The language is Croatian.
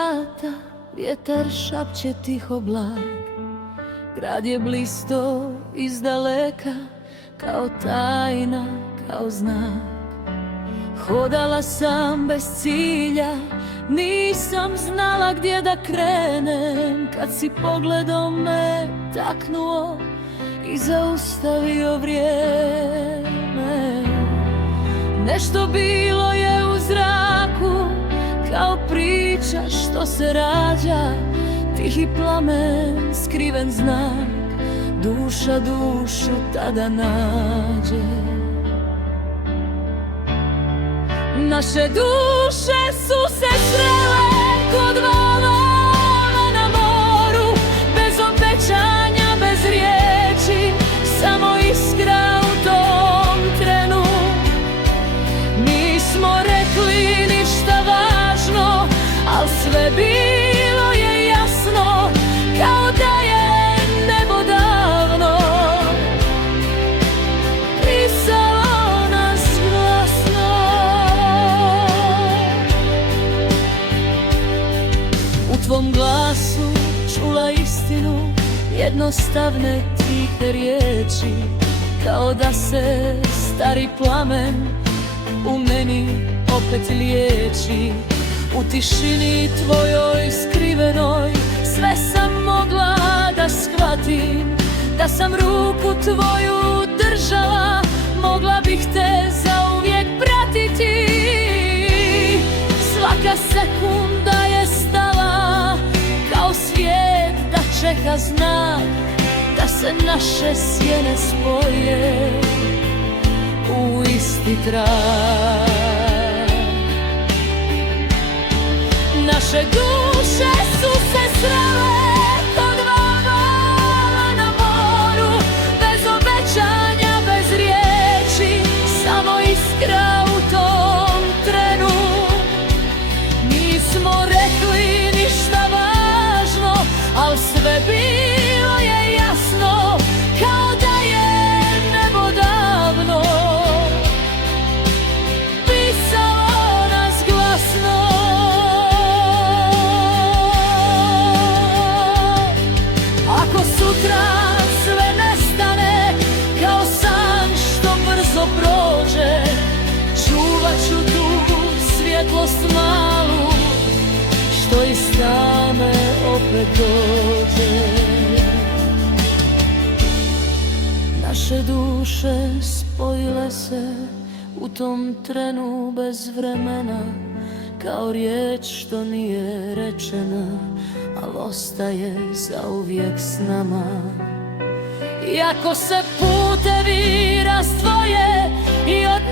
vrata, vjetar šapće tiho blag. Grad je blisto iz daleka, kao tajna, kao znak. Hodala sam bez cilja, nisam znala gdje da krenem, kad si pogledom me taknuo i zaustavio vrijeme. Nešto bilo je u zraku, kao priča što se rađa, tihi plamen, skriven znak, duša dušu tada nađe. Naše duše su se srele kod valova na moru, bez obećanja, bez riječi, samo iskra u tom trenu. Nismo rekli ništa važno, al sve bilo je jasno, kao da je nebo davno pisalo nas glasno. U tvom glasu čula istinu, jednostavne tihe riječi, kao da se stari plamen u meni opet liječi. U tišini tvojoj skrivenoj sve sam mogla da shvatim, da sam ruku tvoju držala, mogla bih te zauvijek pratiti. Svaka sekunda je stala kao svijet da čeka znak, da se naše sjene spoje u isti trag. Naše duše su se srele kod valova na moru, bez obećanja, bez riječi, samo iskra u tom trenu. Nismo rekli ništa važno, al sve bilo je jasno, kao da je nebo davno pisalo nas glasno. Ako sutra sve nestane kao san što brzo prođe, čuvat ću tu svjetlost malu što iz tame opet dođe. Naše duše spojile se u tom trenu bez vremena, kao riječ što nije rečena, al ostaje zauvijek s nama. Iako se putevi razdvoje i od